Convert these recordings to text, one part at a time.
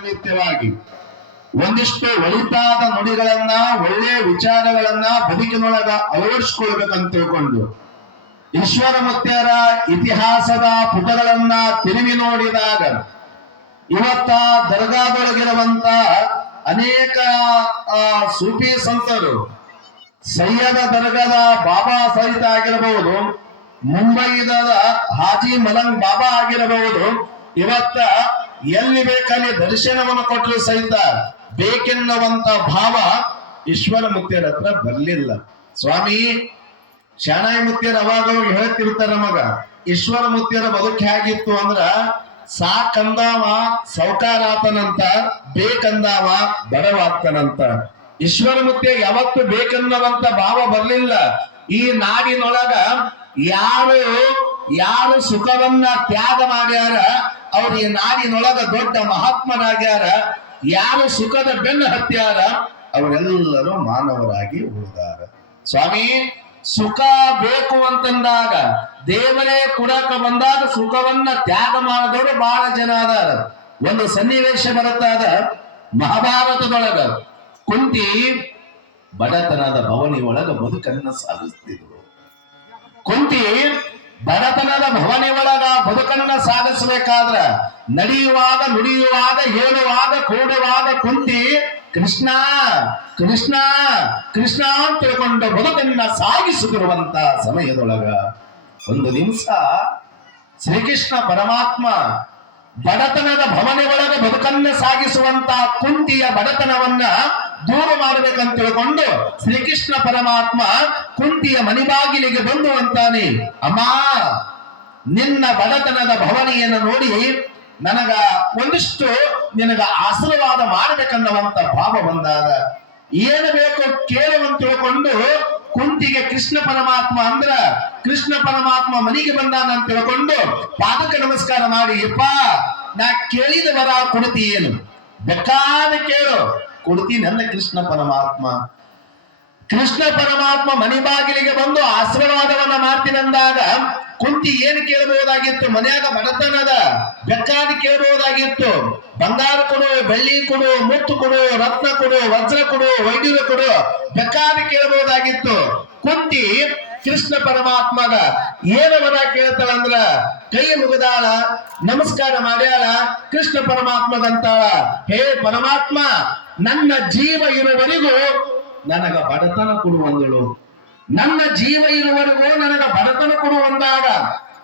ನಿಮಿತ್ತವಾಗಿ ಒಂದಿಷ್ಟು ಒಳಿತಾದ ನುಡಿಗಳನ್ನ ಒಳ್ಳೆಯ ವಿಚಾರಗಳನ್ನ ಬದುಕಿನೊಳಗ ಅಳವಡಿಸ್ಕೊಳ್ಬೇಕಂತ ತಿಳ್ಕೊಂಡು ಈಶ್ವರ ಮುತ್ಯರ ಇತಿಹಾಸದ ಪುಟಗಳನ್ನ ತಿರುವಿ ನೋಡಿದಾಗ ಇವತ್ತ ದರ್ಗಾದೊಳಗಿರುವಂತ ಅನೇಕ ಸೂಫಿ ಸಂತರು ಸೈಯದ ದರ್ಗಾದ ಬಾಬಾ ಸಹಿತ ಆಗಿರಬಹುದು, ಮುಂಬೈದ ಹಾಜಿ ಮಲಂಗ್ ಬಾಬಾ ಆಗಿರಬಹುದು, ಇವತ್ತ ಎಲ್ಲಿ ಬೇಕಲ್ಲಿ ದರ್ಶನವನ್ನು ಕೊಟ್ಟರು ಸಹಿತ ಬೇಕೆನ್ನುವಂತ ಭಾವ ಈಶ್ವರ ಮುತ್ಯರ ಹತ್ರ ಬರ್ಲಿಲ್ಲ. ಸ್ವಾಮಿ ಶಾಣಾಯಿ ಮುತ್ಯರ ಅವಾಗ ಹೇಳ್ತಿರ್ತಾರ ನಮಗ, ಈಶ್ವರ ಮುತ್ಯರ ಬದುಕು ಹೇಗಿತ್ತು ಅಂದ್ರ ಸಾಕಂದಾವ ಸೌಕಾರ ಆತನಂತ, ಬೇಕಂದಾವ ಬಡವಾಗ್ತಾನಂತ. ಈಶ್ವರ ಮುತ್ಯ ಯಾವತ್ತು ಬೇಕನ್ನುವಂತ ಭಾವ ಬರ್ಲಿಲ್ಲ. ಈ ನಾಡಿನೊಳಗ ಯಾರು ಸುಖವನ್ನ ತ್ಯಾಗ ಮಾಡ್ಯಾರ ಅವ್ರ ಈ ನಾಡಿನೊಳಗ ದೊಡ್ಡ ಮಹಾತ್ಮರಾಗ್ಯಾರ. ಯಾರು ಸುಖದ ಬೆನ್ನು ಹತ್ಯಾರ ಅವರೆಲ್ಲರೂ ಮಾನವರಾಗಿ ಉಳಿದಾರ. ಸ್ವಾಮಿ ಸುಖ ಬೇಕು ಅಂತಂದಾಗ ದೇವರೇ ಕುಡಕ ಬಂದಾಗ ಸುಖವನ್ನ ತ್ಯಾಗ ಮಾಡಿದವರು ಬಹಳ ಜನ ಅದಾರ. ಒಂದು ಸನ್ನಿವೇಶ ಬರುತ್ತಾದ ಮಹಾಭಾರತದೊಳಗ, ಕುಂತಿ ಬಡತನದ ಭವನಿ ಒಳಗ ಬದುಕನ್ನ ಸಾಗಿಸ್ತಿದ್ರು. ಕುಂತಿ ಬಡತನದ ಭವನಿ ಒಳಗ ಬದುಕನ್ನ ಸಾಗಿಸ್ಬೇಕಾದ್ರ ನಡೆಯುವಾಗ ನುಡಿಯುವಾಗ ಹೇಳುವಾಗ ಕೂಡುವಾಗ ಕುಂತಿ ಕೃಷ್ಣ ಕೃಷ್ಣ ಕೃಷ್ಣ ಅಂತ ತಿಳ್ಕೊಂಡು ಬದುಕನ್ನ ಸಾಗಿಸುತ್ತಿರುವಂತ ಸಮಯದೊಳಗ ಒಂದು ದಿವಸ ಶ್ರೀಕೃಷ್ಣ ಪರಮಾತ್ಮ ಬಡತನದ ಭವನಿ ಒಳಗ ಬದುಕನ್ನ ಸಾಗಿಸುವಂತ ಕುಂತಿಯ ಬಡತನವನ್ನ ದೂರ ಮಾಡಬೇಕಂತ ತಿಳ್ಕೊಂಡು ಶ್ರೀಕೃಷ್ಣ ಪರಮಾತ್ಮ ಕುಂತಿಯ ಮನಿಬಾಗಿಲಿಗೆ ಬಂದು ಅಂತಾನೆ, ಅಮ್ಮ ನಿನ್ನ ಬಡತನದ ಭವನಿಯನ್ನು ನೋಡಿ ನನಗ ಒಂದಿಷ್ಟು ನಿನಗ ಆಶೀರ್ವಾದ ಮಾಡಬೇಕನ್ನುವಂತ ಭಾವ ಬಂದಾಗ ಏನು ಬೇಕು ಕೇಳುವಂತ ತಿಳ್ಕೊಂಡು ಕುಂತಿಗೆ ಕೃಷ್ಣ ಪರಮಾತ್ಮ ಅಂದ್ರ ಕೃಷ್ಣ ಪರಮಾತ್ಮ ಮನೆಗೆ ಬಂದಾನಂತ ತಿಳ್ಕೊಂಡು ಪಾದಕ ನಮಸ್ಕಾರ ಮಾಡಿ, ಯಪ್ಪ ನಾ ಕೇಳಿದ ವರ ಕೊಡ್ತಿ, ಏನು ಬೇಕಾದ ಕೇಳು ಕೊಡ್ತೀನಿ ನನ್ನ ಕೃಷ್ಣ ಪರಮಾತ್ಮ. ಕೃಷ್ಣ ಪರಮಾತ್ಮ ಮನೆ ಬಾಗಿಲಿಗೆ ಬಂದು ಆಶೀರ್ವಾದವನ್ನ ಮಾಡ್ತೀನಂದಾಗ ಕುಂತಿ ಏನು ಕೇಳಬಹುದಾಗಿತ್ತು? ಮನ್ಯಾಗ ಬಡತನದ ಬೇಕಾದ ಕೇಳಬಹುದಾಗಿತ್ತು. ಬಂಗಾರ ಕೊಡು, ಬೆಳ್ಳಿ ಕೊಡು, ಮುತ್ತು ಕೊಡು, ರತ್ನ ಕೊಡು, ವಜ್ರ ಕೊಡು, ವೈದ್ಯುರ ಕೊಡು, ಬೇಕಾದ ಕೇಳಬಹುದಾಗಿತ್ತು. ಕುಂತಿ ಕೃಷ್ಣ ಪರಮಾತ್ಮಗ ಏನು ವರ ಕೇಳ್ತಾಳಂದ್ರ ಕೈ ಮುಗಿದಾಳ, ನಮಸ್ಕಾರ ಮಾಡ್ಯಾಳ, ಕೃಷ್ಣ ಪರಮಾತ್ಮಗಂತಾಳ, ಹೇ ಪರಮಾತ್ಮ ನನ್ನ ಜೀವ ಇರುವವರೆಗೂ ನನಗ ಬಡತನ ಕೊಡುವಂದಳು, ನನ್ನ ಜೀವ ಇರುವವರೆಗೂ ನನಗ ಬಡತನ ಕೊಡುವಂದಾಗ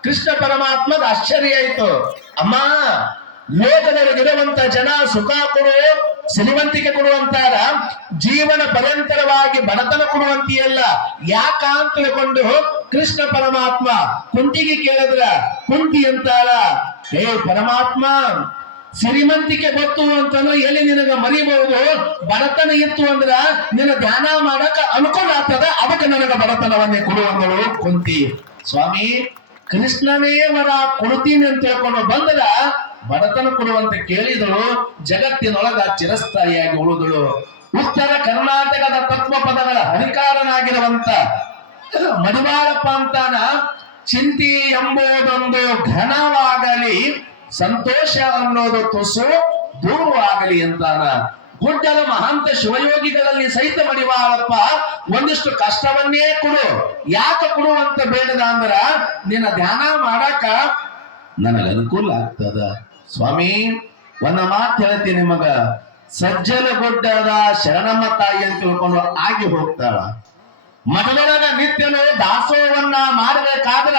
ಕೃಷ್ಣ ಪರಮಾತ್ಮಗ ಆಶ್ಚರ್ಯ ಆಯ್ತು. ಅಮ್ಮ ಲೋಕದೊಳಗಿರುವಂತ ಜನ ಸುಖ ಕೊಡು, ಶ್ರೀಮಂತಿಕೆ ಕೊಡುವಂತಾರ, ಜೀವನ ಪರ್ಯಂತರವಾಗಿ ಬಡತನ ಕೊಡುವಂತಿಯಲ್ಲ ಯಾಕ ಅಂತ ತಿಳ್ಕೊಂಡು ಕೃಷ್ಣ ಪರಮಾತ್ಮ ಕುಂತಿಗೆ ಕೇಳಿದ್ರ ಕುಂತಿ ಅಂತಾಳ, ಹೇ ಪರಮಾತ್ಮ ಶ್ರೀಮಂತಿಕೆ ಗೊತ್ತು ಅಂತಂದ್ರೆ ಎಲ್ಲಿ ನಿನಗ ಮರಿಬಹುದು, ಬಡತನ ಇತ್ತು ಅಂದ್ರ ನಿನ್ನ ಧ್ಯಾನ ಮಾಡಕ ಅನುಕೂಲ ಆಗ್ತದ, ಅದಕ್ಕೆ ನನಗ ಬಡತನವನ್ನೇ ಕೊಡುವಂದಳು ಕುಂತಿ. ಸ್ವಾಮಿ ಕೃಷ್ಣನೇ ವರ ಕೊಡ್ತೀನಿ ಅಂತ ತಿಳ್ಕೊಂಡು ಬಂದ್ರ ಬಡತನ ಕೊಡುವಂತ ಕೇಳಿದಳು, ಜಗತ್ತಿನೊಳಗ ಚಿರಸ್ಥಾಯಿಯಾಗಿ ಉಳಿದಳು. ಉತ್ತರ ಕರ್ನಾಟಕದ ತತ್ವ ಪದಗಳ ಹರಿಕಾರನಾಗಿರುವಂತ ಮಡಿವಾಳಪ್ಪ ಅಂತಾನ, ಚಿಂತಿ ಎಂಬುದೊಂದು ಘನವಾಗಲಿ, ಸಂತೋಷ ಅನ್ನೋದು ತುಸು ದೂರವಾಗಲಿ ಅಂತಾನ. ಗುಡ್ಡದ ಮಹಾಂತ ಶಿವಯೋಗಿಗಳಲ್ಲಿ ಸಹಿತ ಮಡಿವಾಳಪ್ಪ ಒಂದಿಷ್ಟು ಕಷ್ಟವನ್ನೇ ಕೊಡು, ಯಾಕೆ ಕೊಡುವಂತ ಬೇಡದ ಅಂದ್ರ ನಿನ್ನ ಧ್ಯಾನ ಮಾಡಾಕ ನನಗ ಅನುಕೂಲ ಆಗ್ತದ. ಸ್ವಾಮಿ ಒಂದ ಮಾತು ಹೇಳ್ತೀನಿ ನಿಮಗ, ಸಜ್ಜಲ ಗುಡ್ಡದ ಶರಣಮ್ಮ ತಾಯಿ ಅಂತ ತಿಳ್ಕೊಂಡು ಆಗಿ ಹೋಗ್ತಾಳ. ಮಠದೊಳಗ ನಿತ್ಯನು ದಾಸೋಹವನ್ನ ಮಾಡಬೇಕಾದ್ರ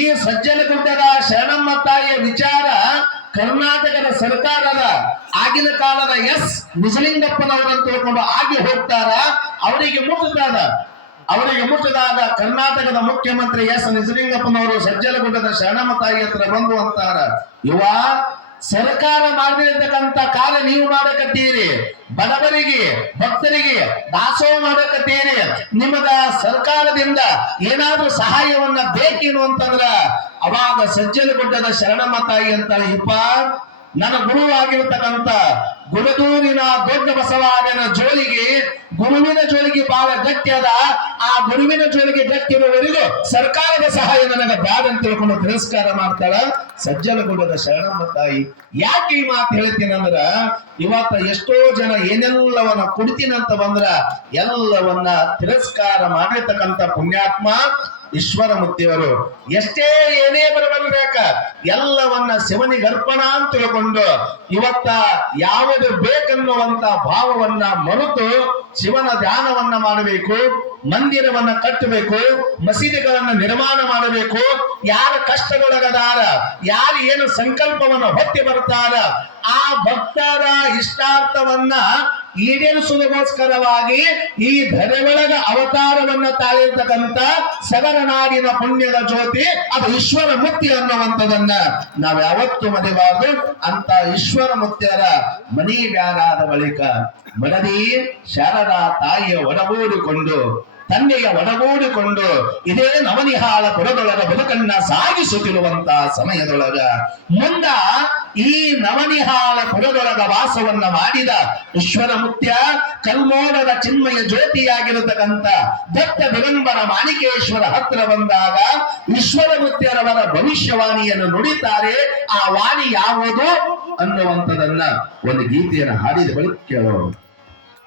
ಈ ಸಜ್ಜಲ ಗುಡ್ಡದ ಶರಣಮ್ಮ ತಾಯಿಯ ವಿಚಾರ ಕರ್ನಾಟಕದ ಸರ್ಕಾರದ ಆಗಿನ ಕಾಲದ ಎಸ್ ನಿಜಲಿಂಗಪ್ಪನವರನ್ನು ತಿಳ್ಕೊಂಡು ಆಗಿ ಹೋಗ್ತಾರ. ಅವರಿಗೆ ಮುಟ್ಟಿದಾಗ ಕರ್ನಾಟಕದ ಮುಖ್ಯಮಂತ್ರಿ ಎಸ್ ನಿಜಲಿಂಗಪ್ಪನವರು ಸಜ್ಜಲಗುಡ್ಡದ ಶರಣಮ್ಮ ತಾಯಿ ಹತ್ರ ಬಂದು ಅಂತಾರ, ಯುವ ಸರ್ಕಾರ ಮಾಡದಿರ್ತಕ್ಕಂತ ಕಾರ್ಯ ನೀವು ಮಾಡಕತ್ತೀರಿ, ಬಡವರಿಗೆ ಭಕ್ತರಿಗೆ ದಾಸೋಹ ಮಾಡಕತ್ತೀರಿ, ನಿಮಗ ಸರ್ಕಾರದಿಂದ ಏನಾದ್ರೂ ಸಹಾಯವನ್ನ ಬೇಕೇನು ಅಂತಂದ್ರ ಅವಾಗ ಸಜ್ಜಲಗುಡ್ಡದ ಶರಣಮ್ಮ ತಾಯಿ ಅಂತ, ಇಪ್ಪ ನನ್ನ ಗುರುವಾಗಿರ್ತಕ್ಕಂಥ ಗುರುದೂರಿನ ದೊಡ್ಡ ಬಸವಾದನ ಜೋಲಿಗೆ ಗುರುವಿನ ಜೋಲಿಗೆ ಬಹಳ ಗಟ್ಟಿಯಾದ. ಆ ಗುರುವಿನ ಜೋಲಿಗೆ ಗಟ್ಟಿರುವವರೆಗೂ ಸರ್ಕಾರದ ಸಹಾಯ ನನಗೆ ಬ್ಯಾಡ ಅಂತ ತಿಳ್ಕೊಂಡು ತಿರಸ್ಕಾರ ಮಾಡ್ತಾಳ ಸಜ್ಜಲಗುಡ್ಡದ ಶರಣಮ್ಮ ತಾಯಿ. ಯಾಕೆ ಈ ಮಾತು ಹೇಳ್ತೀನಿ ಅಂದ್ರ, ಇವತ್ತ ಎಷ್ಟೋ ಜನ ಏನೆಲ್ಲವನ್ನ ಕೊಡ್ತೀನಂತ ಬಂದ್ರ ಎಲ್ಲವನ್ನ ತಿರಸ್ಕಾರ ಮಾಡಿರ್ತಕ್ಕಂಥ ಪುಣ್ಯಾತ್ಮ ಈಶ್ವರ ಮುತ್ತಿಯವರು ಎಷ್ಟೇ ಏನೇ ಬರಬರ್ಬೇಕ ಎಲ್ಲವನ್ನ ಶಿವನಿಗೆ ಅರ್ಪಣ ಅಂತ ತಿಳ್ಕೊಂಡು ಇವತ್ತ ಯಾವುದು ಬೇಕನ್ನುವಂತ ಭಾವವನ್ನ ಮರೆತು ಶಿವನ ಧ್ಯಾನವನ್ನ ಮಾಡಬೇಕು, ಮಂದಿರವನ್ನ ಕಟ್ಟಬೇಕು, ಮಸೀದಿಗಳನ್ನ ನಿರ್ಮಾಣ ಮಾಡಬೇಕು. ಯಾರ ಕಷ್ಟದೊಳಗದಾರ, ಯಾರು ಏನು ಸಂಕಲ್ಪವನ್ನ ಹೊತ್ತಿ ಬರ್ತಾರ ಆ ಭಕ್ತರ ಇಷ್ಟಾರ್ಥವನ್ನ ಈಡೇರಿಸುವುದಕ್ಕೋಸ್ಕರವಾಗಿ ಈ ಧರೆಯೊಳಗ ಅವತಾರವನ್ನ ತಾಳಿರ್ತಕ್ಕಂಥ ಸಗರ ನಾಡಿನ ಪುಣ್ಯದ ಜ್ಯೋತಿ ಅದು ಈಶ್ವರ ಮುಕ್ತಿ ಅನ್ನುವಂಥದನ್ನ ನಾವ್ ಯಾವತ್ತು ಮರೆಯಬಾರದು. ಅಂತ ಈಶ್ವರ ಮುಕ್ತಿಯರ ಮನಿ ಬ್ಯಾರಾದ ಬಳಿಕ ಮಡದಿ ಶಾರದಾ ತಾಯಿಯ ಒಡಗೂಡಿಕೊಂಡು ತಂದೆಯ ಒಡಗೂಡಿಕೊಂಡು ಇದೇ ನವನಿಹಾಳ ಪುರದೊಳಗ ಬದುಕನ್ನ ಸಾಗಿಸುತ್ತಿರುವಂತ ಸಮಯದೊಳಗ ಮುಂದ ಈ ನವನಿಹಾಳ ಪುರದೊಳಗ ವಾಸವನ್ನ ಮಾಡಿದ ಈಶ್ವರ ಮುತ್ಯ ಕಲ್ಮೋಡದ ಚಿನ್ಮಯ ಜ್ಯೋತಿಯಾಗಿರತಕ್ಕಂಥ ದತ್ತ ದಿಗಂಬರ ಮಾಣಿಕೇಶ್ವರ ಹತ್ರ ಬಂದಾಗ ಈಶ್ವರ ಮುತ್ಯರವರ ಭವಿಷ್ಯವಾಣಿಯನ್ನು ನುಡಿತಾರೆ. ಆ ವಾಣಿ ಯಾವುದು ಅನ್ನುವಂಥದನ್ನ ಒಂದು ಗೀತೆಯನ್ನು ಹಾಡಿದ ಬಳಿಕ ಕೇಳೋಣ.